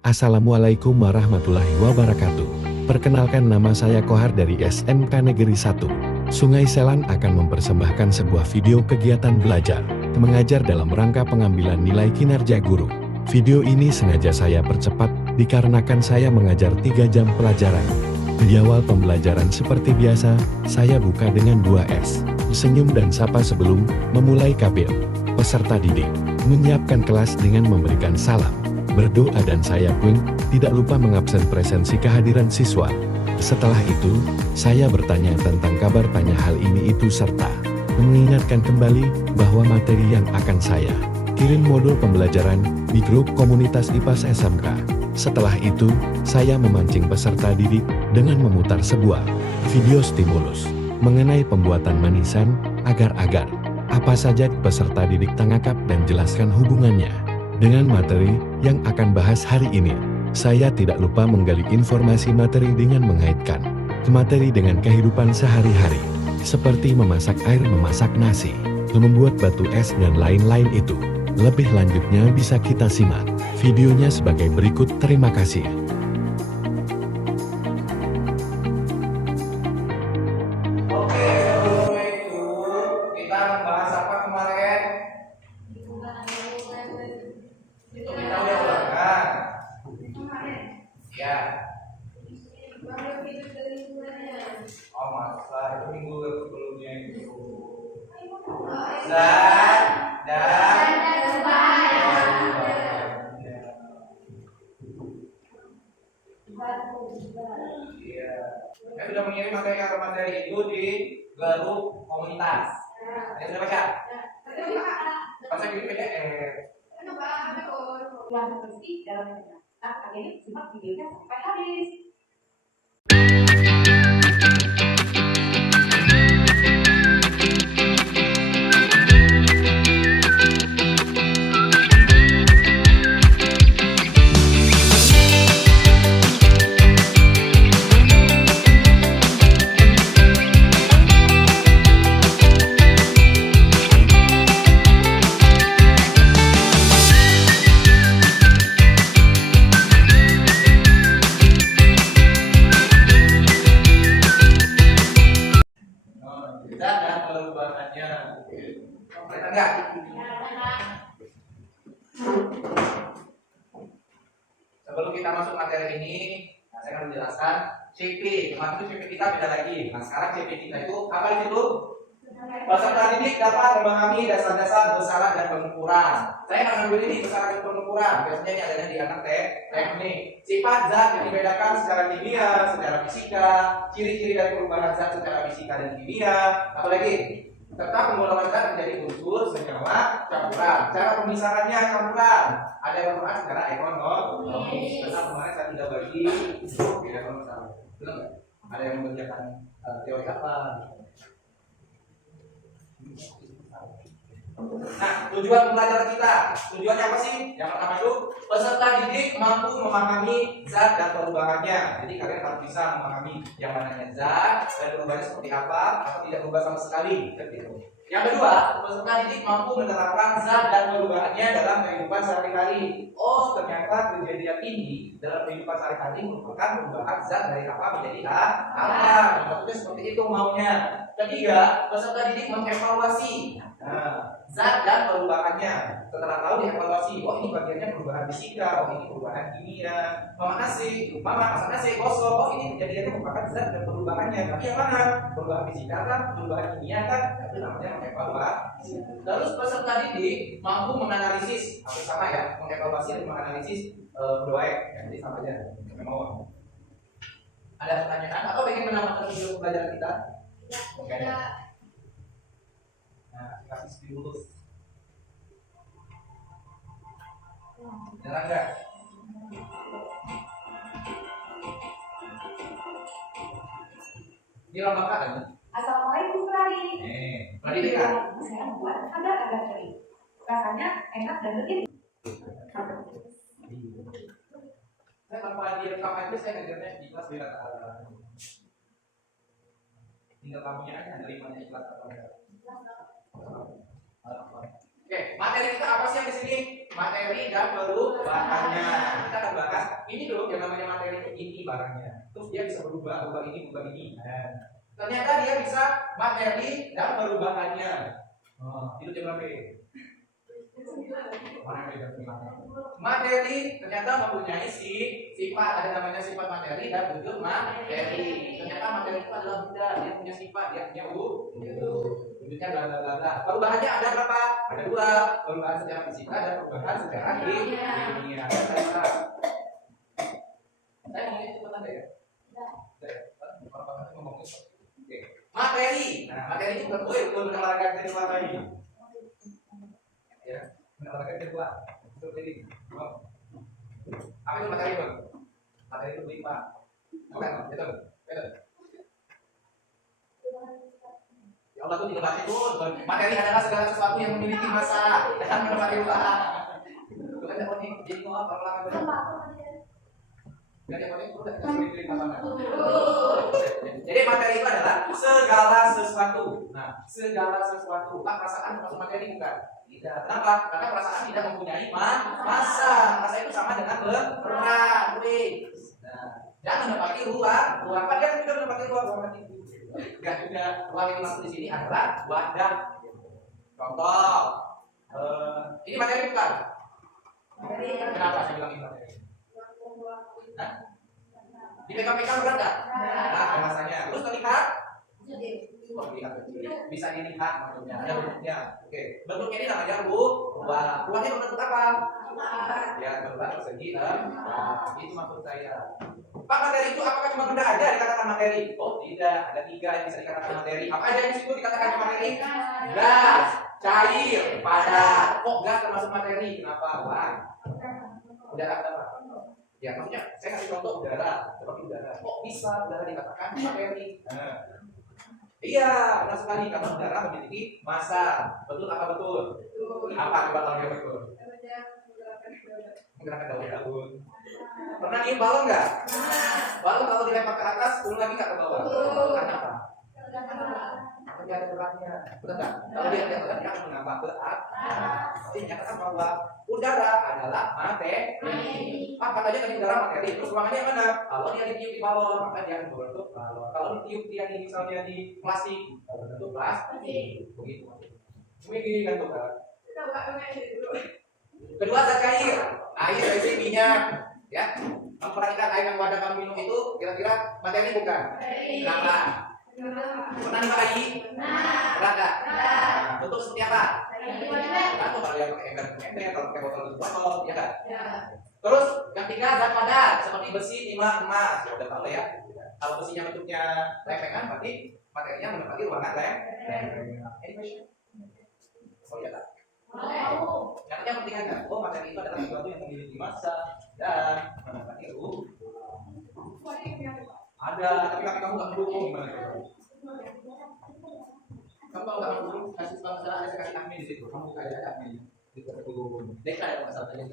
Assalamualaikum warahmatullahi wabarakatuh. Perkenalkan, nama saya Kohar dari SMK Negeri 1. Sungai Selan akan mempersembahkan sebuah video kegiatan belajar mengajar dalam rangka pengambilan nilai kinerja guru. Video ini sengaja saya percepat dikarenakan saya mengajar 3 jam pelajaran. Di awal pembelajaran seperti biasa, saya buka dengan 2S. Senyum dan sapa sebelum memulai kabel. Peserta didik menyiapkan kelas dengan memberikan salam, berdoa, dan saya pun tidak lupa mengabsen presensi kehadiran siswa. Setelah itu, saya bertanya tentang kabar tanya hal ini itu serta mengingatkan kembali bahwa materi yang akan saya kirim modul pembelajaran di grup komunitas IPAS SMK. Setelah itu, saya memancing peserta didik dengan memutar sebuah video stimulus mengenai pembuatan manisan agar-agar apa saja peserta didik tangkap dan jelaskan hubungannya dengan materi yang akan bahas hari ini. Saya tidak lupa menggali informasi materi dengan mengaitkan materi dengan kehidupan sehari-hari, seperti memasak air, memasak nasi, membuat batu es, dan lain-lain itu. Lebih lanjutnya bisa kita simak videonya sebagai berikut. Terima kasih. Oke, sebelum itu kita membahas apa kemarin? Itu kita udah ulangkan. Ya. Oh, masa itu minggu sebelumnya itu. Zat dan iya. Saya sudah mengirim materi itu di grup komunitas. Ada sudah baca? Baca di PDF. Yang bersih dalam nah, akhirnya simak videonya sampai habis. Zat dan perubahannya. Komplit enggak? Sebelum kita masuk materi ini, saya akan menjelaskan CP. Kemarin itu CP kita beda lagi. Nah, sekarang CP kita itu apa itu? Peserta didik dapat memahami dasar-dasar besaran dan pengukuran. Saya akan ambil ini besaran dan pengukuran. Biasanya ini adanya di anak teknik. Sifat zat yang dibedakan secara kimia, secara fisika, ciri-ciri dari perubahan zat secara fisika dan kimia, apalagi serta penggolongan zat menjadi unsur, senyawa, campuran. Cara pemisahannya campuran. Ada yang bermanfaat secara ekonomis. Karena kemarin saya tidak bagi beda masalah. Benar nggak? Ada yang mengerjakan teori apa? Nah, tujuan pembelajaran kita, tujuannya apa sih? Yang pertama itu, peserta didik mampu memahami zat dan perubahannya. Jadi kalian harus bisa memahami yang mananya zat dan perubahannya seperti apa atau tidak berubah sama sekali. Gitu. Yang kedua, peserta didik mampu menerapkan zat dan perubahannya dalam kehidupan sehari-hari. Oh, ternyata kejadian ini dalam kehidupan sehari-hari merupakan perubahan zat dari apa menjadi apa. Maksudnya seperti itu maunya. Ketiga, peserta didik mengevaluasi zat dan perubahannya. Setelah tahu dievaluasi, oh ini bagiannya perubahan fisika, oh ini perubahan kimia. Mama masak nasi kosong, oh ini kejadiannya merupakan zat dan perubahannya. Tapi yang mana? Perubahan fisika kan, perubahan kimia kan, itu namanya mengevaluasi. Terus peserta didik mampu menganalisis, hampir sama ya, mengevaluasi dan menganalisis proyek. Jadi sama aja, memang. Ada pertanyaan atau ingin menambahkan video pembelajaran kita? Oke. Nah, kasih stimulus. Jalan nggak? Ini lomba kan? Assalamualaikum Rari. Tadi kan? Saya buat agar-agar kering. Rasanya enak dan legit. Saya tanpa direkam aja saya ngajarnya ikhlas beda. Tinggal kamunya aja nerimanya ikhlas atau enggak. Oke, materi kita apa sih yang di sini? Materi dan perubahannya. Kita akan bahas ini dong yang namanya materi itu ini barangnya. Terus dia bisa berubah ini, berubah ini. Nah, ternyata dia bisa materi dan perubahannya. Itu jam berapa? Materi ternyata mempunyai sifat, ada namanya sifat materi dan wujud materi. Ternyata materi itu adalah benda, dia punya sifat, dia punya wujudnya bla bla bla bla. Perubahannya ada berapa? Ada 2, perubahan secara fisika dan perubahan secara kimia. Saya ngomongnya cepetan deh ya. Materi. Nah, materi itu bukan benar olahraga jadi apa ini? Ya, benar olahraga jadi apa? Jadi, apa itu materi bang? Materi itu apa? Bukan, betul. Ya Allah tuh tidak baca itu. Materi adalah segala sesuatu yang memiliki massa dan menempati ruang. Bukan ada nih, jadi mau apa olahraga? Jadi materi itu adalah segala sesuatu. Nah, segala sesuatu. Perasaan termasuk materi bukan? Tidak. Kenapa? Karena perasaan tidak mempunyai massa. Massa itu sama dengan berat. Nah, dan menempati ruang. Apa dia tidak menempati ruang? Enggak juga. Ruang yang dimaksud di sini adalah wadah. Contoh, ini materi bukan? Kenapa saya bilang ini materi? Dipegang-pegang berat nggak? Nah, masanya. Terus terlihat? Terlihat kecil. Bisa dilihat maksudnya. Ada bentuknya. Oke. Bentuknya ini namanya ruang. Ruangnya berbentuk apa? Ya, berbentuk persegi. Itu maksud saya. Pak, materi itu apakah cuma benda aja dikatakan materi? Oh, tidak. Ada 3 yang bisa dikatakan materi. Apa aja yang disitu dikatakan materi? Gas, cair, padat. Kok gas termasuk materi? Kenapa? Wah. Udara apa? Ya, maksudnya saya kasih contoh udara, seperti udara. Kok bisa udara dikatakan materi? Iya, benar sekali karena udara memiliki massa. Betul apa betul? Apa coba tahu yang betul? Menggerakkan daun-daun. Pernah nyium balon nggak? Balon kalau dilempar ke atas, turun lagi nggak ke bawah? Karena apa? Karena ada beratnya. Betul nggak? Kalau dia tidak dia akan menambah ke atas. Jadi nyatakan bahwa udara adalah materi. Katanya tadi udara materi. Terus ruangannya mana? Kalau dia ditiup di balon, maka dia akan berbentuk balon. Kalau ditiup dia di misalnya di plastik, berbentuk plastik. Begitu. Begini kan tuh kan. Kedua zat cair. Air dari minyak, ya. Memperhatikan air yang wadah kamu minum itu kira-kira materi bukan? Kenapa? Pernah dimarahi? Berat nggak? Bentuk seperti apa? Atau kalau yang pakai ember, kalau pakai botol, ya kan? Terus yang 3 zat padat seperti besi, timah, emas. Ya udah tahu ya. Kalau besinya bentuknya lempengan, berarti materinya menempati ruangan lempengan. Any question? Oh iya tak? Yang penting kan? Oh, materi itu adalah sesuatu yang memiliki massa dan menempati ruang. Ada, tapi kaki kamu nggak mendukung gimana? Kamu kalau nggak mendukung, kasih masalah ada kasih admin di situ. Kamu buka aja admin di kedukung. Deka ada masalah tadi.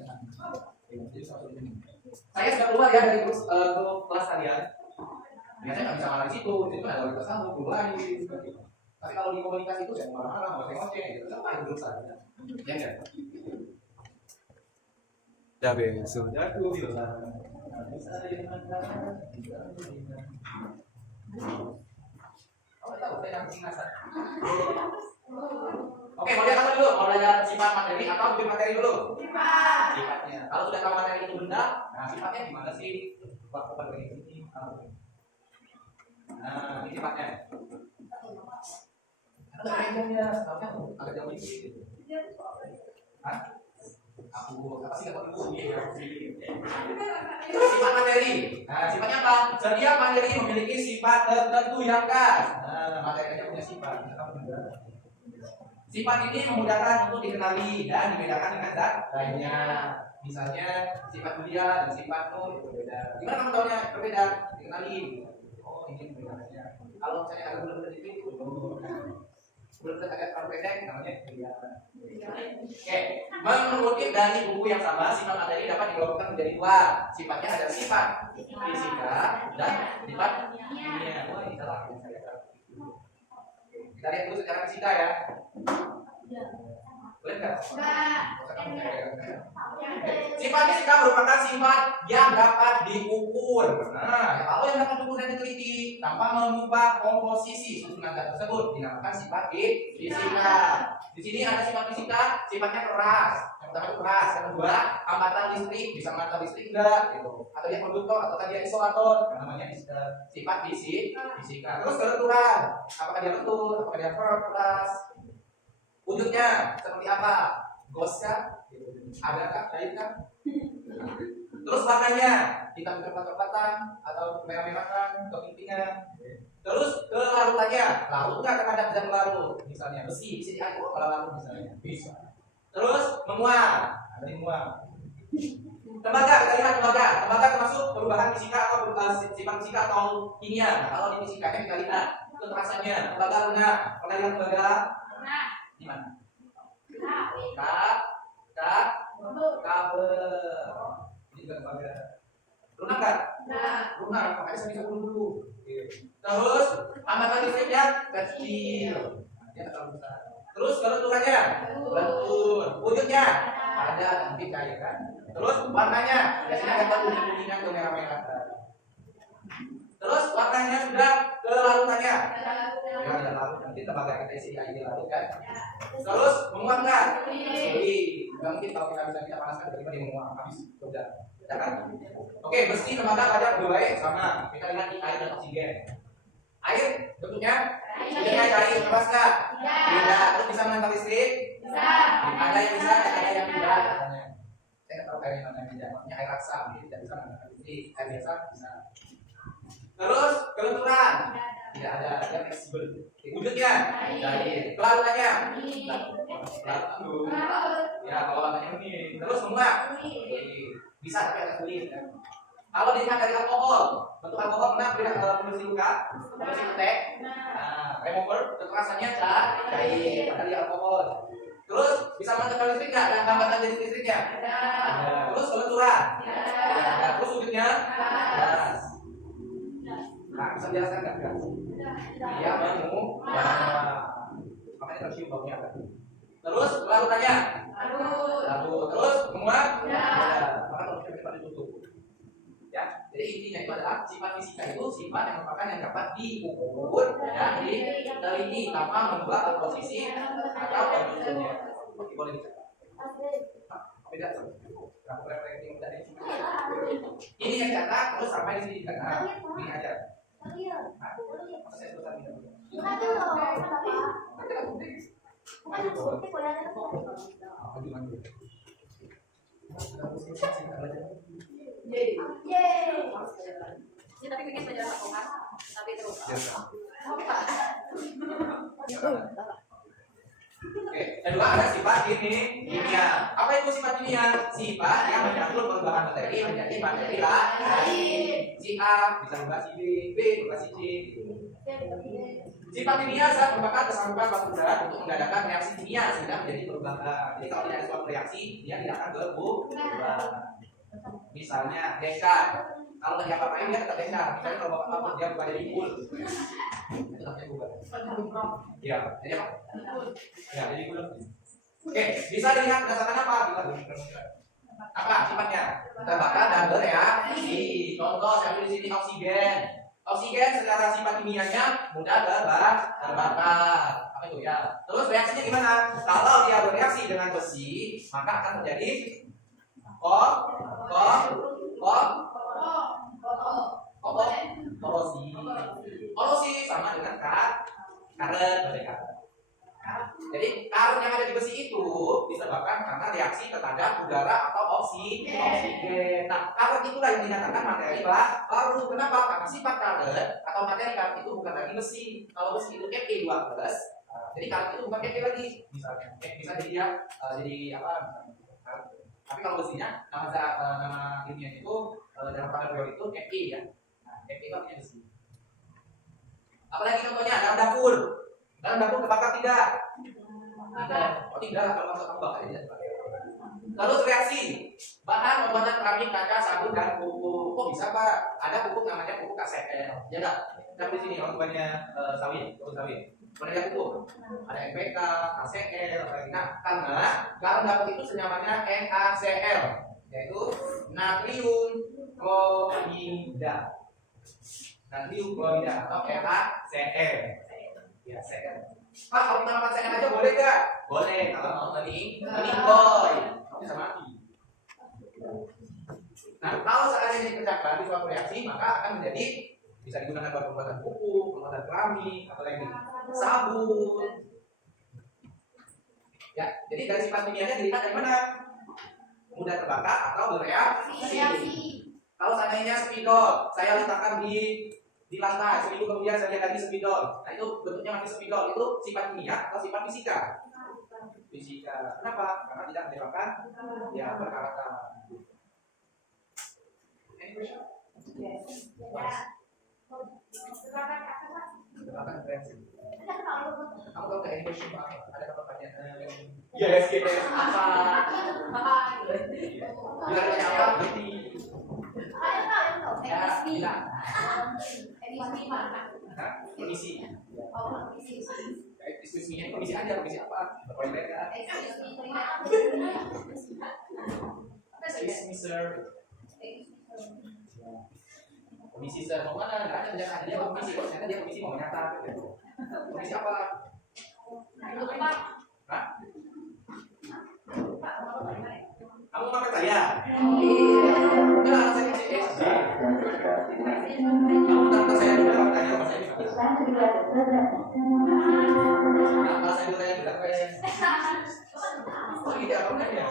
Saya sudah keluar ya dari grup kelas kalian. Biasanya nggak bisa marah di situ. Di situ ada orang bersama, grup lain. Tapi kalau di komunikasi itu saya marah-marah, ngoceh-ngoceh gitu. Sama yang grup saya. Ya enggak? Sudah aku bilang. Oke, mau lihat apa dulu? Mau belajar sifat materi atau wujud materi dulu? Sifatnya. Kalau sudah tahu materi itu benda, nah sifatnya gimana sih? Coba dari sini. Nah, ini sifatnya. Ada rencanya, sebenarnya agak jauh dikit. Hah? Aku apa sih dapat itu? Sifat materi. Nah, sifatnya apa? Setiap materi memiliki sifat tertentu yang khas. Nah, materinya punya sifat. Sifat ini memudahkan untuk dikenali dan dibedakan dengan zat lainnya. Misalnya sifat mulia dan sifat nur itu berbeda. Gimana kamu tahunya berbeda? Dikenali. Oh, ini perbedaannya. Kalau saya agak bulat-bulat itu, bulat agak terlalu pendek, namanya kelihatan. Oke, mengutip dari buku yang sama, sifat materi dapat dikelompokkan menjadi 2. Sifatnya ada sifat fisika dan sifat kimia. Wah, ini salah. Kita lihat dulu secara fisika ya. Boleh nggak? Enggak. Sifat fisika merupakan sifat yang dapat diukur. Nah, kalau yang dapat diukur dan diteliti tanpa mengubah komposisi susunan zat tersebut dinamakan sifat fisika. Di sini ada sifat fisika, sifatnya keras. Yang pertama itu keras, yang kedua hambatan listrik, bisa menghantam listrik enggak gitu. Atau dia konduktor atau dia isolator, namanya sifat fisika. Terus kelenturan, apakah dia lentur, apakah dia keras. Wujudnya seperti apa? Ghost kah? Adakah? Cairkah? Terus warnanya hitam coklat-coklatan atau merah-merahan, kepitingan. Terus kelarutannya, larut nggak terhadap zat larut? Misalnya besi, bisa diatur kalau larut misalnya. Bisa. Terus menguap, ada yang menguap. Tembaga, kita lihat tembaga. Tembaga termasuk perubahan fisika atau sifat fisika atau kimia. Nah, kalau di fisikanya kita lihat kekerasannya. Tembaga lunak, pernah lihat tembaga? Di mana? Kabel. Ini juga tembaga. Lunak kan? Lunak, makanya saya bisa dulu. Terus hambatan listriknya kecil. Dia terlalu besar. Terus kelenturannya lentur. Wujudnya ada nanti cair kan. Terus warnanya biasanya ada kuning-kuningan ke merah-merahan. Terus warnanya sudah kelarutannya. Ya, ada larut nanti tembaga kita isi air larut kan. Terus menguap nggak? Nggak mungkin kalau kita panaskan tiba-tiba dia menguap habis udah. Ya kan? Oke, besi tembaga kadar dua sama. Kita lihat di air dan oksigen. Air bentuknya cair, keras nggak? Tidak. Terus bisa mengantar listrik? Ada yang bisa, ada yang tidak. Saya nggak tahu air yang mana yang tidak. Maksudnya air raksa, jadi tidak bisa mengantar listrik. Air biasa bisa. Terus kelenturan? Tidak ada, dia fleksibel. Wujudnya cair. Kelarutannya? Ya, kalau warnanya ini. Terus menguap? Bisa tapi agak sulit. Kalau dilihat dari alkohol, bentuk alkohol pernah pembersih luka, pembersih kutek, remover, kekerasannya cair dari alkohol. Terus bisa mengantar listrik nggak? Ada hambatan dari listriknya? Terus kelenturan? Terus wujudnya? Gas. Nah, bisa dijelaskan nggak gas? Iya, menguap. Makanya tercium baunya apa? Terus kelarutannya? Larut. Terus menguap? Maka kalau kita ditutup. Ya, jadi intinya itu adalah sifat fisika itu sifat yang merupakan yang dapat diukur dan diteliti tanpa mengubah komposisi atau bentuknya. Oke, boleh dicatat. Beda ini yang catat terus sampai di sini dicatat. Ini aja. Saya selesai Ya, tapi bikin majalah Kokan, tapi terus. Oke, kedua ada sifat kimia. Apa itu sifat kimia? Sifat yang mengatur perubahan materi menjadi materi lain. Si A bisa berubah si B berubah si C. Sifat kimia saat merupakan kesanggupan batu berat untuk mengadakan reaksi kimia sehingga menjadi perubahan. Jadi kalau tidak ada suatu reaksi, dia tidak akan berubah. Misalnya Descartes, kalau tadi apa-apain dia tetap Descartes. Misalnya kalau bapak dia berubah jadi Bull, itu namanya berubah. Ya, jadi apa? Ya, jadi Bull. Oke, bisa dilihat berdasarkan apa? Apa sifatnya? Terbakar dan bereaksi. Contoh saya di sini oksigen. Oksigen secara sifat kimianya mudah terbakar. Apa itu ya? Terus reaksinya gimana? Kalau dia bereaksi dengan besi, maka akan terjadi korosi sama dengan karet. Jadi karet yang ada di besi itu disebabkan karena reaksi terhadap udara atau oksigen. Nah, karet itulah yang dinyatakan materi baru. Kenapa? Karena sifat karet atau materi karet itu bukan lagi besi. Kalau besi itu Fe2+, jadi karet itu bukan Fe lagi. Misalnya, bisa jadi apa? Tapi kalau besinya nama ilmiahnya itu dalam pada periode itu Fe ya. Nah, Fe itu artinya besi. Apalagi contohnya dalam dapur. Dalam dapur kebakar tidak? Oh tidak, kalau masuk kebakar tidak. Lalu reaksi bahan pembuatan keramik, kaca, sabun dan pupuk. Kok bisa Pak? Ada pupuk namanya pupuk KCl. Ya enggak? Kita di sini orang tuanya sawit. penegak hukum. Ada NPK, KCL, apalagi. Nah, karena garam dapat itu senyamannya NaCl, yaitu natrium klorida. Natrium klorida atau NaCl. Ya, Cl. Pak, kalau kita makan Cl aja boleh nggak? Boleh, kalau mau meninggoy, kamu bisa mati. Nah, kalau seandainya dikerjakan di suatu reaksi, maka akan menjadi bisa digunakan buat pembuatan pupuk, pembuatan keramik, atau lagi sabun. Ya, jadi dari sifat kimianya dilihat dari mana? Mudah terbakar atau bereaksi. Kalau seandainya spidol, saya letakkan di lantai, seminggu kemudian saya lihat lagi spidol. Nah, itu bentuknya masih spidol. Itu sifat kimia atau sifat fisika? Fisika. Kenapa? Karena tidak menyebabkan ya berkarakter. Any question? Yes. Silakan reaksi. Kamu tahu nggak any question Pak? Ada pertanyaan? Yes, yes. Apa? Bila ada apa? Berarti. Ya, tidak. Komisi. Excuse me, komisi aja, komisi apa? Toilet kan? Excuse me, sir. Komisi sir, mau mana? Nggak ada, jangan ada dia komisi. Kok ternyata dia komisi mau nyata. Komisi apa? Hah? Kamu ngapain saya? Enggak, saya komisi SD. Kamu tante saya dulu kalau tanya sama saya gimana? Nah, saya dulu tanya juga guys. Oh iya, kamu nanya?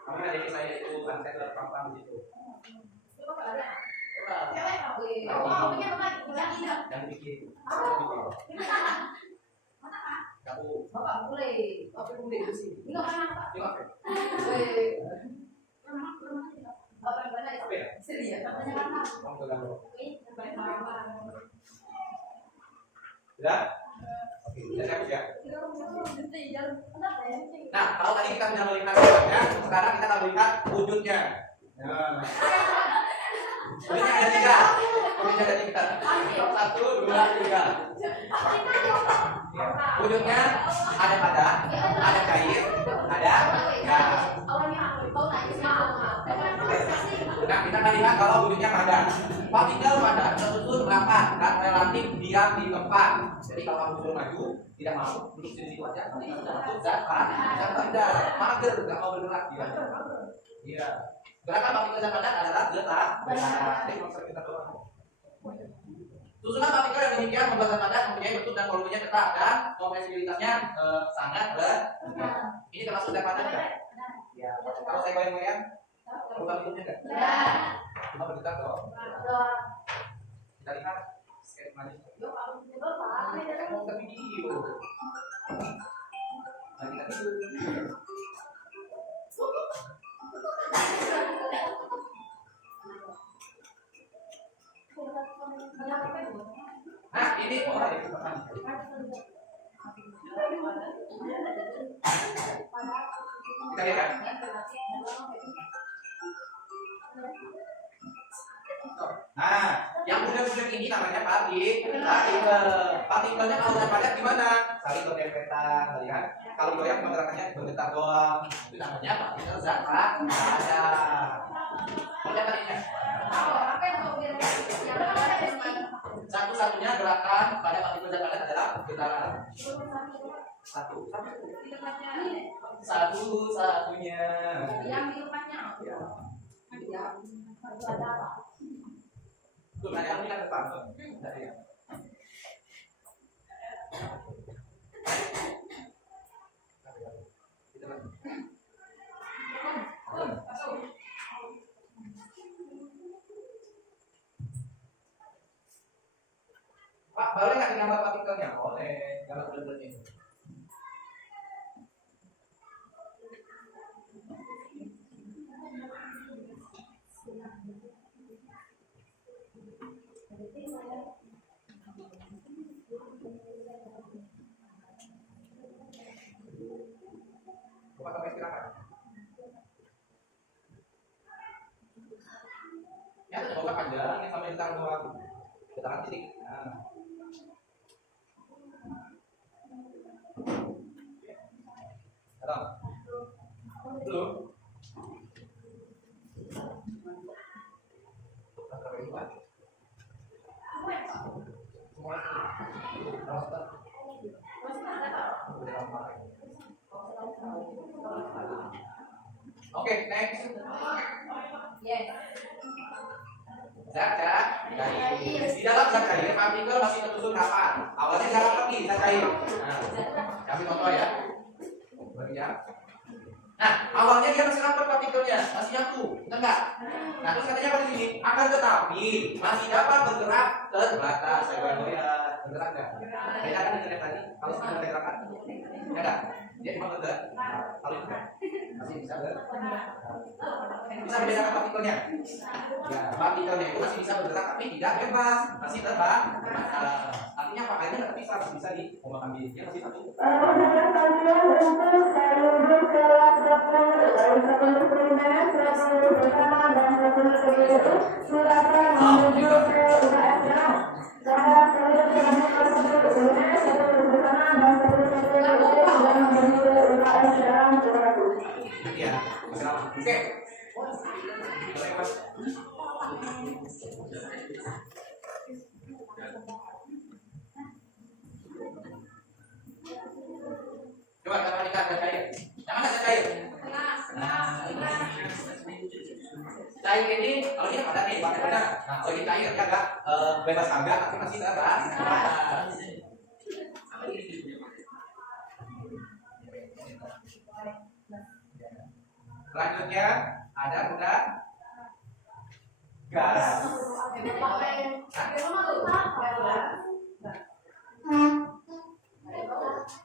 Kamu nanya dari saya itu kan saya telah pam-pam di situ. Yang bikin. Kamu Bapak boleh. apa yang udah itu sih? Enggak apa-apa. Yuk apa? Bapak mana ya? Apa ya? Serius, katanya kan. Kamu pegang dulu. Bapak. Sudah? Oke, sudah siap ya? Nah, kalau tadi kita sudah melihat gambarnya, sekarang kita akan melihat wujudnya. Nah. Wujudnya ada tiga. Wujudnya ada tiga. Satu, dua, tiga. Ya. Wujudnya ada padat, ada cair, ada gas. Nah, kita akan lihat kalau wujudnya padat. Partikel padat tersusun rapat dan relatif diam di tempat. Jadi kalau kamu suruh maju, tidak mau duduk di situ aja. Nanti kamu masuk zat padat, mager, nggak mau bergerak dia. Iya. Gerakan partikel zat padat adalah letak. Jadi maksud kita doang. Susunan partikel yang demikian membuat zat padat mempunyai bentuk dan volumenya tetap dan kompresibilitasnya sangat berat. Ini termasuk zat padat kan? Ya. Kalau saya goyang-goyang, berubah bentuknya nggak? Cuma bergerak dong. Kita lihat sketch manis. Mau ke video. Nah, kita tidur. Nah, ini mulai kita lihat. Nah, yang bulat-bulat ini namanya partikel. Partikelnya kalau zat padat gimana? Saling berdempetan, lihat. Kalau goyang gerakannya bergetar doang. Itu namanya partikel zat padat. Lihat tadinya. Satu-satunya gerakan pada partikel zat padat adalah getaran. Satu-satunya. Yang di rumahnya. Ya. Tuh, ada yang lihat depan tuh. Dari ya. Pak, boleh nggak digambar partikelnya? Boleh, gambar bulat-bulat ini. Bukan sampai istirahat. Nyata coba panjang yang sampai ditaruh doang. Ditaruh titik. Nah. Halo. Belum. Oke, next. Yes. Zat cair. Di dalam zat cair partikel masih tersusun rapat. Awalnya zat apa nih? Zat cair. Nah, kami contoh ya. Berbicara. Nah, awalnya dia masih rapat partikelnya, masih nyatu, benar nggak? Nah, terus katanya apa di sini? Akan tetapi masih dapat bergerak terbatas. Saya bilang bergerak nggak? Beda kan dengan yang tadi? Kalau sudah bergerak, ya nggak? Dia cuma bergerak. Kalau itu masih bisa bergerak. Bisa membedakan partikelnya. Ya, partikelnya itu masih bisa bergerak tapi tidak bebas, masih terbang. Artinya apa? Airnya nggak bisa diombak ambing. Dia masih satu. Ya, oke. Coba kita perhatikan zat cair. Yang mana zat cair? Nah, cair ini kalau ini padat nih, padat benar. Nah, kalau ini cair dia agak bebas harga tapi masih terbatas. Selanjutnya ada udah gas.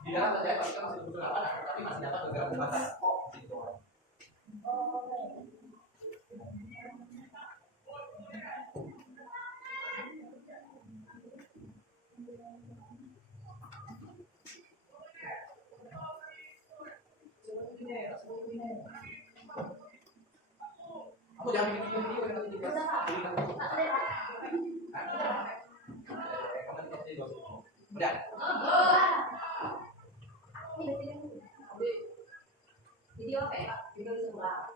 Di dalam terjadi partikel masih tersusun rapat, tapi masih dapat bergerak terbatas. Oh, gitu. Kamu jangan bikin video yang nanti udah. Video apa ya? Video sebelah.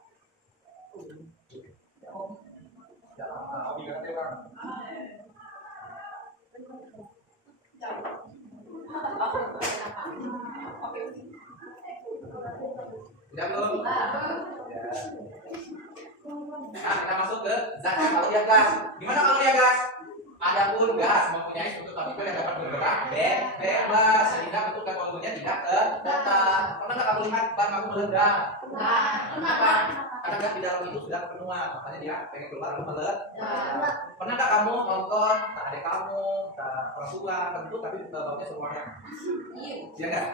Udah belum? Ya. Nah, kita masuk ke zat yang kalau dia gas. Gimana kalau dia gas? Adapun gas mempunyai struktur partikel yang dapat bergerak bebas sehingga bentuk dan konturnya tidak tetap. Pernah nggak kamu lihat ban kamu meledak? Kenapa? Karena gas di dalam itu sudah kepenuhan, makanya dia pengen keluar lalu meledak. Pernah nggak kamu nonton adik kamu, orang tua tentu tapi baunya semuanya? Iya nggak?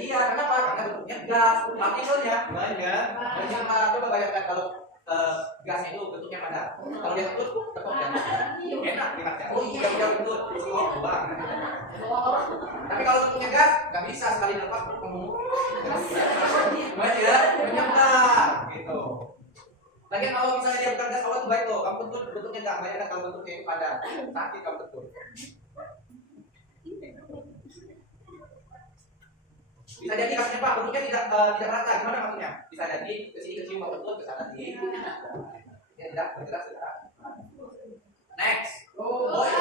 Iya, kenapa? Karena bentuknya gas, partikelnya banyak. Coba bayangkan kalau gasnya itu bentuknya padat. Kalau dia ketut ya enak dikatnya. Oh iya udah ketut, oh buang. Tapi kalau bentuknya gas nggak bisa sekali lepas kamu. Banyak menyebar gitu. Lagi kalau misalnya dia bukan gas awal itu baik loh. Kamu ketut bentuknya nggak banyak kalau bentuknya itu padat. Sakit kamu ketut. Bisa jadi kasnya Pak bentuknya tidak rata, gimana maksudnya? Bisa jadi ke sini kecium mau betul ke sana sini. Dia tidak bergerak secara. Next. Oh, sorry.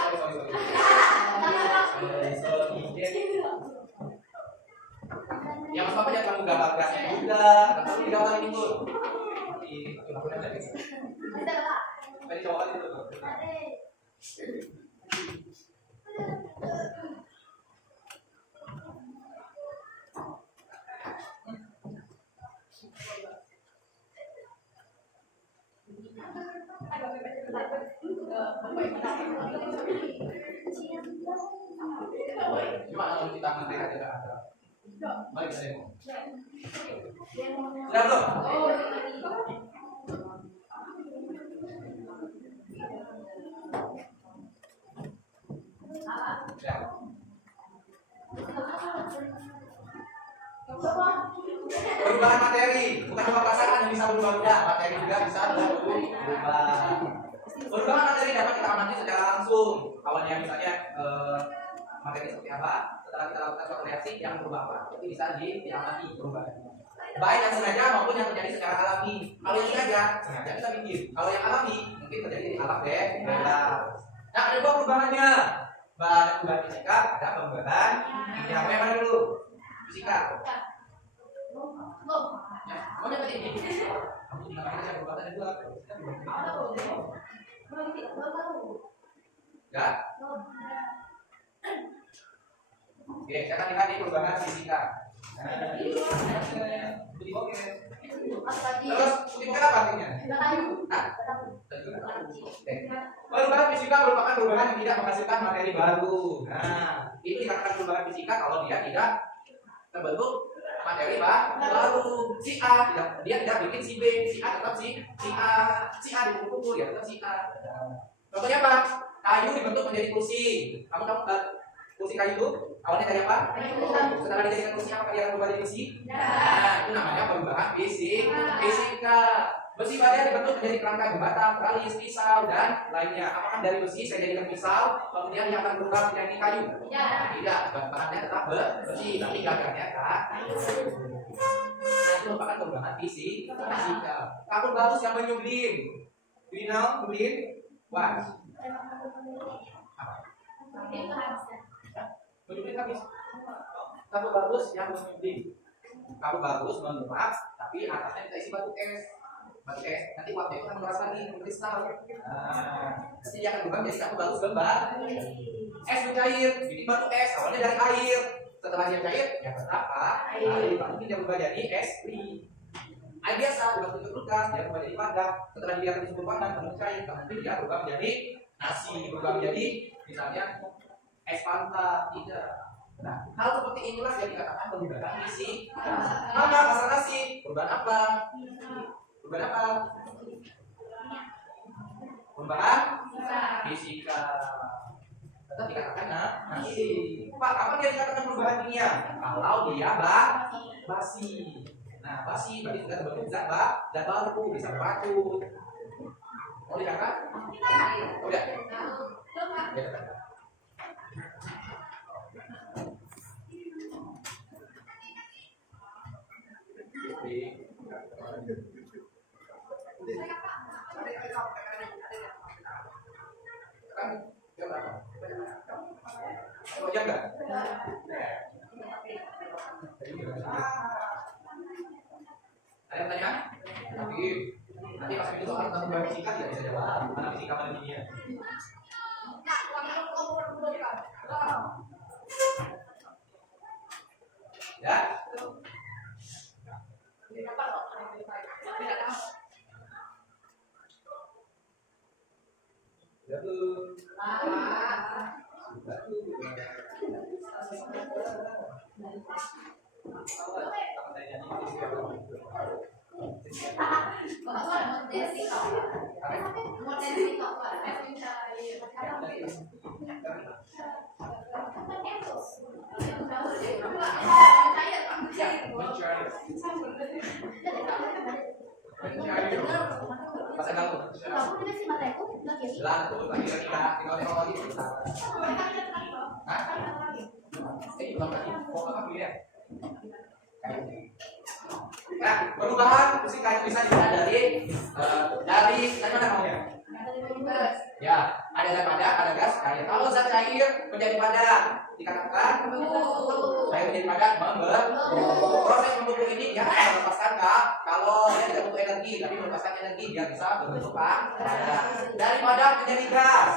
Ya Mas Papa jangan kamu gambar gasnya juga, kamu digambar ini tuh. Di apa namanya? Tadi coba itu tuh. Gimana kalau kita nanti ada? Balik ke demo. Sudah belum? Ya. Perubahan materi, bukan cuma perasaan yang bisa berubah-ubah, materi juga bisa berubah. Perubahan contohnya misalnya materi seperti apa, setelah kita lakukan suatu reaksi yang berubah apa, itu bisa diamati perubahannya. Baik yang sengaja maupun yang terjadi secara alami. Kalau yang sengaja kita bikin. Kalau yang alami mungkin terjadi di alam beda. Nah, ada dua perubahannya. Bahan perubahan fisika, ada pembuatan kimia. Yang mana dulu? Fisika. Ya, mau dapat ini? Kamu tinggal pakai yang perubahan ada dua. Ya. Oke, saya akan lihat di perubahan fisika. Terus, kita apa artinya? Perubahan fisika merupakan perubahan yang tidak menghasilkan materi baru. Nah, itu dikatakan perubahan fisika kalau dia tidak terbentuk materi baru. Si A dia tidak bikin si B, si A tetap si A dipukul ya tetap si A. Contohnya apa? Kayu dibentuk menjadi kursi. Kamu kursi kayu itu awalnya dari apa? Setelah dijadikan kursi apa dia akan berubah jadi besi? Nah, itu namanya perubahan fisika. Besi baja dibentuk menjadi kerangka jembatan, teralis, pisau dan lainnya. Apakah dari besi saya jadikan pisau, kemudian dia akan berubah menjadi kayu? Tidak, bahannya tetap besi, tapi gagangnya kayu. Nah, itu merupakan perubahan fisika. Kapur bagus yang menyublim. Do you know sublim? What? Menyublim habis. Kapur bagus yang menyublim. Kapur bagus menguap, tapi atasnya kita isi batu es. Nanti uapnya itu akan mengeras lagi, mengkristal. Nanti dia akan berubah menjadi kapur bagus lembab. Es mencair, jadi batu es awalnya dari air. Setelah dia cair, ya tetap air. Mungkin dia berubah jadi es krim. Air biasa berubah menjadi kulkas, dia berubah jadi padat. Setelah dia akan disebut padat, kemudian cair, mungkin dia berubah menjadi nasi, berubah menjadi misalnya es Fanta, tidak. Nah, hal seperti inilah yang dikatakan perubahan fisika. Nama asal nasi, perubahan apa? Perubahan apa? Perubahan fisika. Tetap dikatakan nasi. Pak, kapan dia dikatakan perubahan kimia? Kalau dia basi. Nah, basi berarti sudah terbentuk zat baru, bisa beracun. Mau dikatakan? Oh ya. Jam enggak? Ada yang tanya? Nanti pas itu soal tentang perubahan fisika tidak bisa jawab. Mana fisika mana kimia? Ya? Nah, perubahan fisika itu bisa dilihat dari mana namanya? Ya, ada zat padat, ada gas, cair. Kalau zat cair menjadi padat, dikatakan cair menjadi padat proses membentuk ini dia akan melepaskan kalau dia tidak butuh energi, tapi melepaskan energi dia bisa berbentuk padat. Dari padat menjadi gas,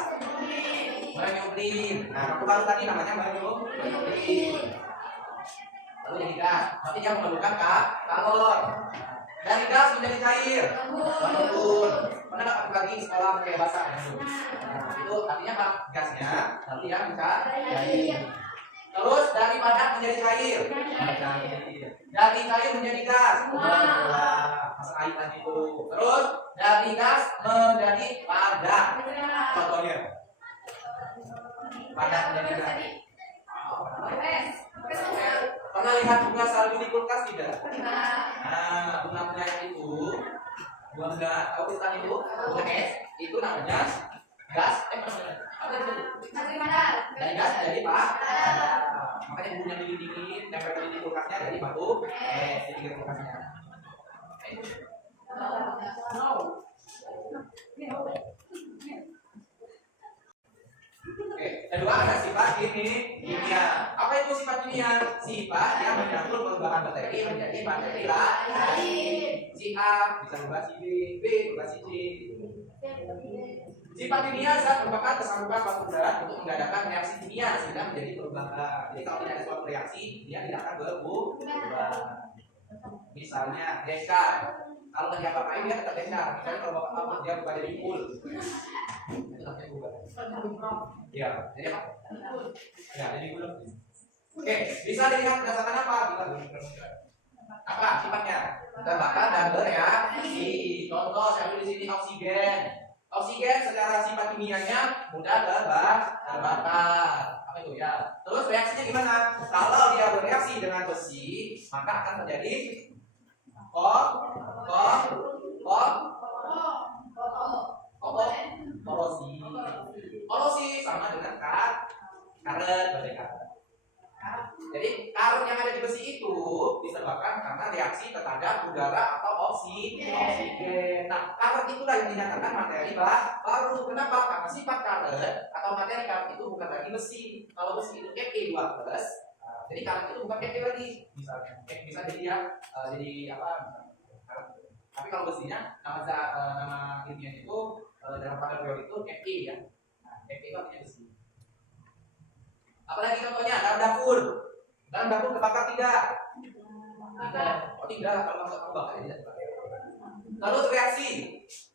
menyublim. Nah, waktu baru tadi namanya menyublim. Lalu jadi gas, berarti dia memerlukan kalor. Dari gas menjadi cair, menurun. Mana dapat lagi di sekolah pakai bahasa? Nah, itu artinya apa? Gasnya, nanti dia bisa cair. Terus dari padat menjadi cair. Dari cair menjadi gas. Masa air tadi itu. Terus dari gas menjadi padat. Contohnya. Padat menjadi gas. Pernah lihat bunga salju di kulkas tidak? Nah, bunga itu bunga tahu pisang itu bunga es itu namanya gas. Apa itu? Dari gas jadi pak. Makanya bumbunya dingin, tempel di kulkasnya dari batu di pinggir kulkasnya. Oke, kedua ada sifat kimia. Apa itu sifat kimia? Sifat yang mengatur perubahan bakteri menjadi bakteri lain. Si A bisa berubah si B berubah si C. Sifat kimia zat merupakan kesanggupan suatu zat untuk mengadakan reaksi kimia sehingga menjadi perubahan. Jadi kalau tidak ada suatu reaksi, dia tidak akan berubah. Misalnya dekar, kalau nggak diapa-apain dia tetap dekar. Misalnya kalau bapak dia berubah jadi full, itu namanya berubah. Ya, jadi apa? Ya, jadi gula. Oke, bisa dilihat berdasarkan apa? Apa sifatnya? Terbakar dan bereaksi. Contoh saya tulis di sini oksigen. Oksigen secara sifat kimianya mudah terbakar. Apa itu ya? Terus reaksinya gimana? Kalau dia bereaksi dengan besi, maka akan terjadi korosi. Korosi sama dengan karet, berarti karet. Jadi karet yang ada di besi itu disebabkan karena reaksi terhadap udara atau oksigen. Nah, karet itulah yang dinyatakan materi baru. Kenapa? Karena sifat karet atau materi karet itu bukan lagi besi. Kalau besi itu Fe2+, jadi karet itu bukan Fe lagi. Misalnya, bisa jadi ya, jadi apa? Karet. Tapi kalau besinya nama ilmiahnya itu dalam pada periode itu Fe ya. Nah, Fe itu artinya besi. Apalagi contohnya dalam dapur. Dalam dapur terbakar tidak? Tidak. Oh tidak, kalau nggak terbakar tidak terbakar. Lalu reaksi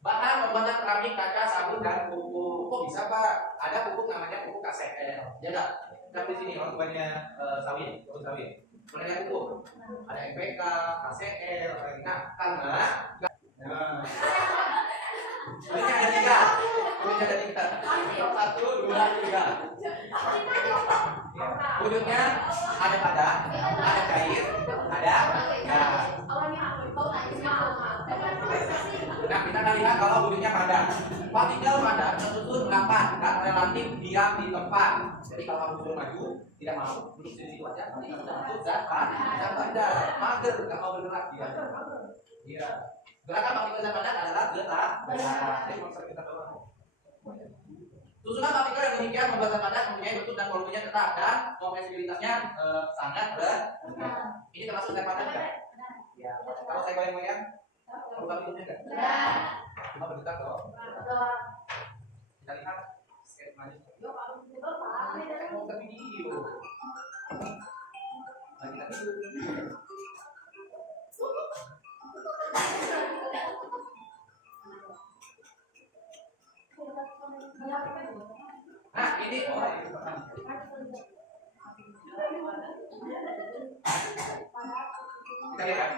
bahan pembuatan keramik, kaca, sabun dan pupuk. Kok bisa pak? Ada pupuk namanya pupuk KCl. Ya nggak? Kita di sini orang tuanya sawit, pupuk sawit. Mana pupuk? Ada NPK, KCl, nah karena kulitnya ada tiga. Satu, dua, tiga. Wujudnya ada padat, ada cair, ada gas. Nah, kita akan lihat kalau wujudnya padat. Partikel padat tersusun rapat dan relatif diam di tempat. Jadi kalau kamu sudah maju, tidak mau duduk di situ aja, nanti kamu masuk zat padat, mager, nggak mau bergerak dia. Iya. Gerakan partikel zat padat adalah gerak. Jadi maksud kita tahu. Susunan partikel yang demikian membuat zat padat mempunyai bentuk dan volumenya tetap dan kompresibilitasnya sangat rendah. Ini termasuk zat padat kan? Ya. Kalau saya goyang-goyang, berubah bentuknya enggak? Cuma bergetar loh. Kita lihat skemanya. Mau ke video. Lagi kita video. Nah, ini itu kita lihat.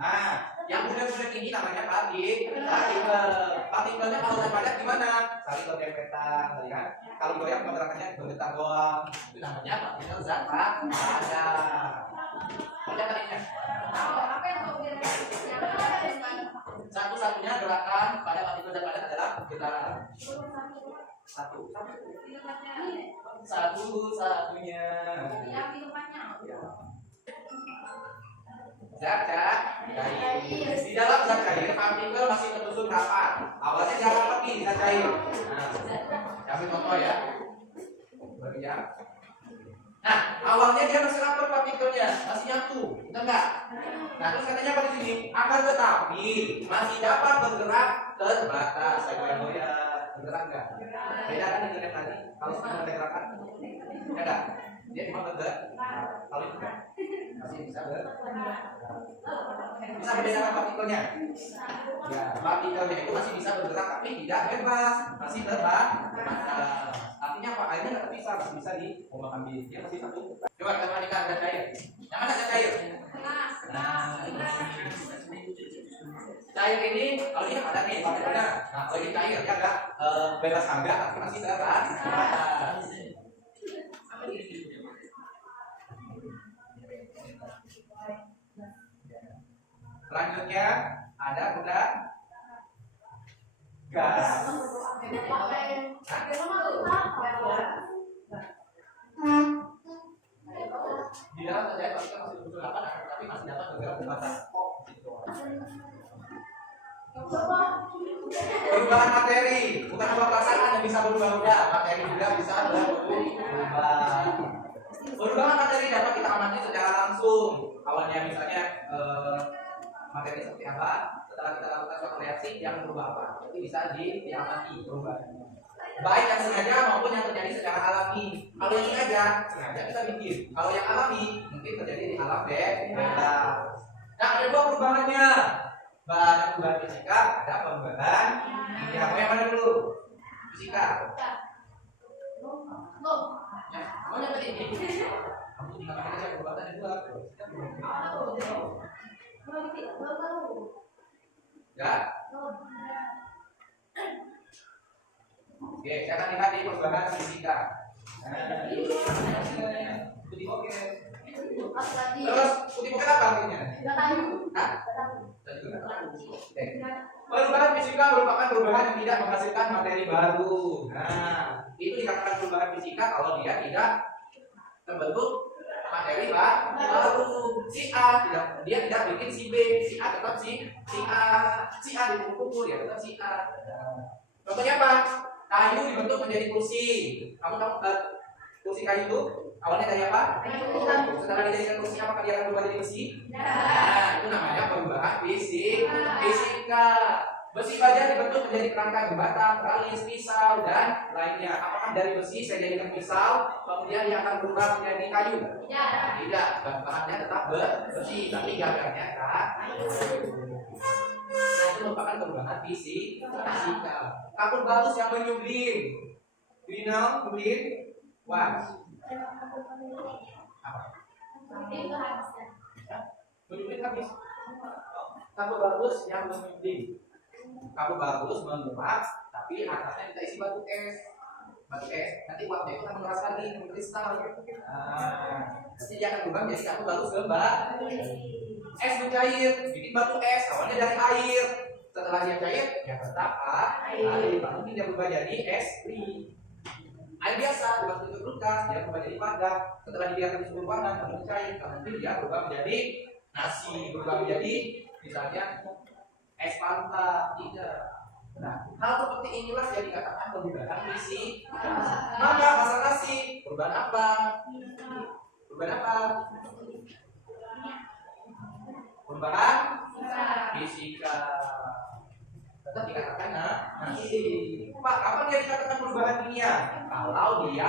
Nah, yang bulat-bulat ini namanya partikel. Partikelnya kalau zat padat gimana? Saling berdempetan, lihat. Kalau goyang pergerakannya bergetar doang. Itu namanya partikel zat padat. Baca tadinya. Satu-satunya gerakan pada partikel zat padat adalah getaran. Satu-satunya. Zat cair. Di dalam zat cair, partikel masih tersusun rapat. Awalnya dia rapat nih zat cair. Nah, ambil contoh ya. Berlihat. Nah, awalnya dia masih rapat partikelnya, masih nyatu, betul nggak? Nah, terus katanya apa di sini? Akan tetapi masih dapat bergerak terbatas. Saya goyang-goyang, bergerak nggak? Beda kan dengan yang tadi? Kalau sudah ada gerakan, ya nggak? Dia cuma bergerak. Kalau itu kan masih bisa bisa membedakan partikelnya. Ya, partikelnya itu masih bisa bergerak tapi tidak bebas, masih terbatas. Artinya apa? Airnya nggak terpisah, masih bisa diombak ambing. Dia masih satu. Coba kita perhatikan zat cair. Yang mana zat cair? Nah, cair ini kalau ini padat nih, partikelnya. Nah, kalau ini cair dia agak bebas agak, tapi masih terbatas. Selanjutnya ada roda fisika. Di dalam terjadi pasti masih betul apa, tapi masih dapat bergerak ke batas. Perubahan materi, bukan cuma perasaan yang bisa berubah-ubah, materi juga bisa berubah. Perubahan materi dapat kita amati secara langsung. Awalnya misalnya materi seperti apa, setelah kita lakukan suatu reaksi yang berubah apa, itu bisa diamati perubahannya. Baik yang sengaja maupun yang terjadi secara alami. Kalau yang sengaja kita bikin. Kalau yang alami mungkin terjadi di alam beda. Nah, ada dua perubahannya. Ada perubahan fisika, ada perubahan kimia. Mau yang mana dulu? Fisika. Ya, mau yang tadi? Kamu tinggal pakai aja perubahan yang dua. Ya. Oke, saya akan lihat di perubahan fisika. Putih oke. Terus putih oke apa artinya? Hah? Oke. Perubahan fisika merupakan perubahan yang tidak menghasilkan materi baru. Nah, itu dikatakan perubahan fisika kalau dia tidak terbentuk materi baru. Si A dia tidak bikin si B, si A tetap si A dipukul ya tetap si A. Contohnya apa? Kayu dibentuk menjadi kursi. Kamu tahu kursi kayu itu awalnya dari apa? Setelah dijadikan kursi apakah dia akan berubah jadi besi? Nah, itu namanya perubahan fisika. Besi baja dibentuk menjadi kerangka jembatan, teralis, pisau dan lainnya. Apakah dari besi saya jadikan pisau, kemudian dia akan berubah menjadi kayu? Tidak, bahannya tetap besi, tapi gagangnya kayu. Nah, itu merupakan perubahan fisika. Kapur bagus yang menyublim. Do you know sublim? What? Apa? Menyublim habis. Kapur bagus yang menyublim. Kapur bagus menguap, tapi atasnya kita isi batu es. Batu es, nanti uapnya itu akan mengeras lagi, mengkristal. Nanti dia akan berubah menjadi kapur bagus lembab. Es mencair, bikin batu es awalnya dari air. Setelah dia cair, ya tetap air. Lalu dia berubah jadi es krim. Air biasa dibantu untuk kulkas, dia berubah jadi padat. Setelah dibiarkan di suhu ruangan, lalu cair, kemudian dia berubah menjadi nasi, berubah menjadi misalnya es panta, tidak. Nah, hal seperti inilah yang dikatakan perubahan fisika. Maka masalah nasi, perubahan apa? Perubahan apa? Perubahan fisika. Tetap dikatakan nasi. Pak, kapan dia dikatakan perubahan kimia? Kalau dia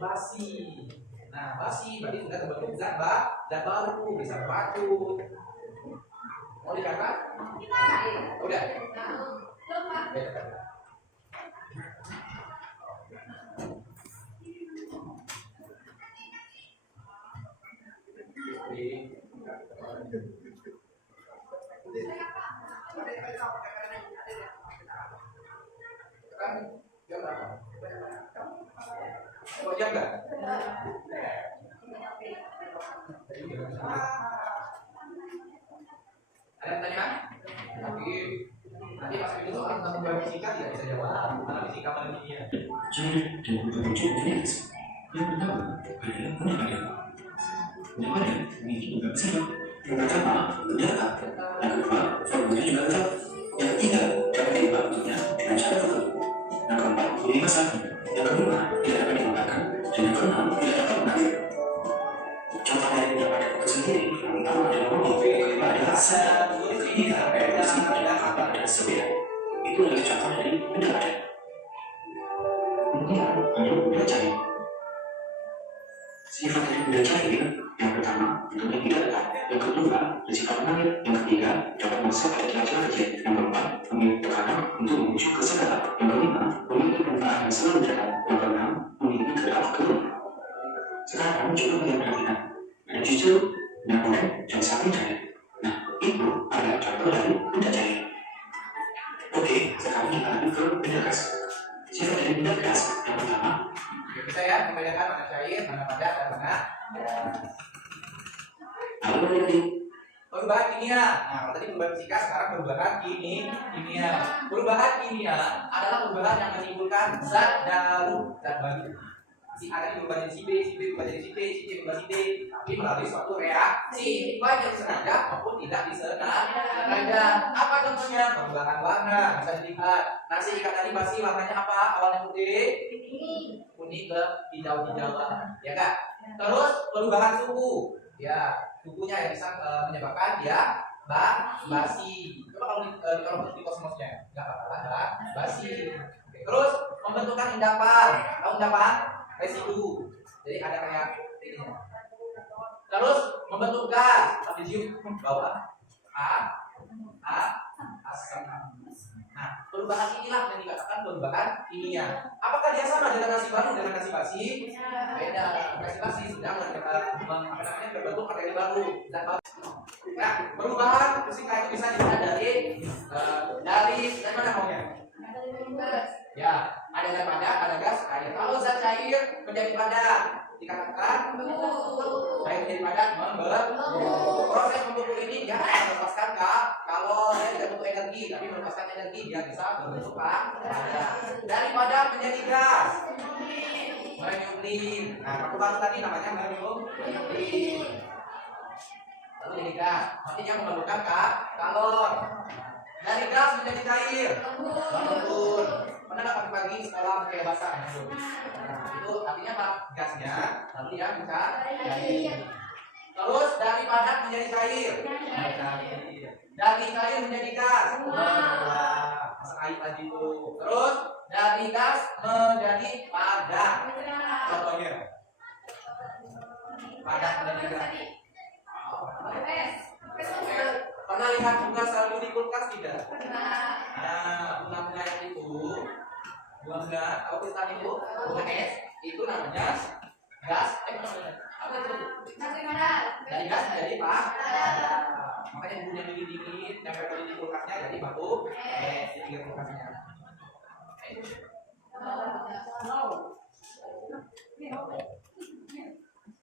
basi. Nah, basi berarti sudah terbentuk zat baru, bisa batu. Mau dicatat? Udah. Jam berapa? Oh, jam enggak? Ada pertanyaan? Tapi nanti pas itu soal tentang perubahan fisika tidak bisa jawab karena fisika pada kimia. Cara dan berbagai jenis. Yang pertama adalah penyebaran. Penyebaran memiliki beberapa sifat. Yang pertama, data. Yang kedua, formulanya juga tetap. Yang ketiga, dapat diubah bentuknya dengan cara tertentu. Yang keempat, memiliki masa. Yang kelima, tidak dapat diubahkan. Dan yang keenam, tidak dapat mengalir. Contoh dari pendapat itu sendiri, yang pertama adalah roti, yang kedua adalah asap, yang ketiga adalah besi, dan apa dan sebagainya. Itu adalah contoh dari pendapat. Kemudian ada benda cair. Sifat dari benda cair yang pertama bentuknya tidak tetap, yang kedua bersifat mengalir, yang ketiga dapat masuk pada celah-celah kecil, yang keempat memiliki tekanan untuk menuju ke segala, yang kelima memiliki permukaan yang selalu datar, yang keenam memiliki gerak turun. Sekarang coba kalian perhatikan, ada jujur, nyamuk, dan sapi cair. Nah, itu adalah contoh dari benda cair. Oke, sekarang kita lanjut ke benda gas. Sifat dari benda gas yang pertama. Bisa ya membedakan mana cair, mana padat, dan mana. Lalu dari perubahan kimia. Nah, kalau tadi perubahan fisika, sekarang perubahan kimia. Perubahan kimia adalah perubahan yang menimbulkan zat baru, zat baru. Si A tadi berubah jadi si B, si B berubah jadi si T, si T berubah si D, tapi melalui suatu reaksi, baik disengaja maupun tidak disengaja. Apa contohnya? Perubahan warna, bisa dilihat. Nasi ikan tadi basi warnanya apa? Awalnya putih, kuning ke hijau-hijauan, ya kak. Terus perubahan suhu, ya suhunya yang bisa menyebabkan dia basi. Coba kalau di kosmosnya nggak apa-apa, basi. Oke, terus pembentukan endapan, tahu endapan? Residu, jadi ada kayak ini. Terus membentuk gas, aluminium bawah asam. Nah, perubahan inilah yang dikatakan perubahan kimia. Apakah dia sama dengan nasi baru dengan nasi basi? Beda. Nasi basi sudah berbentuk materi baru. Nah, perubahan fisika itu bisa dilihat dari mana maunya? Ya, ada zat padat, ada gas, cair. Kalau zat cair menjadi padat, dikatakan cair menjadi padat membentuk. Proses membentuk ini dia melepaskan kalau dia tidak butuh energi, tapi melepaskan energi dia bisa berbentuk padat. Dari padat menjadi gas, menyuplin. Nah, pertukaran tadi namanya menyuplin. Lalu jadi gas, nanti dia membentukkan kalor. Dari gas menjadi cair, melembur. Pernah nggak pagi-pagi sekolah kayak basah? Nah, itu artinya apa? Gasnya, lalu dia bisa cair. Terus dari padat menjadi cair. Dari cair menjadi gas. Masak air tadi itu. Terus dari gas menjadi padat. Contohnya padat menjadi gas. Pernah lihat bunga salju di kulkas tidak? Nah, bunga-bunga yang itu, bunga tahu kristal itu, bunga es, itu namanya gas. Apa itu? Dari gas menjadi padat. Makanya bunyinya dingin-dingin, yang di kulkasnya jadi batu es di pinggir kulkasnya.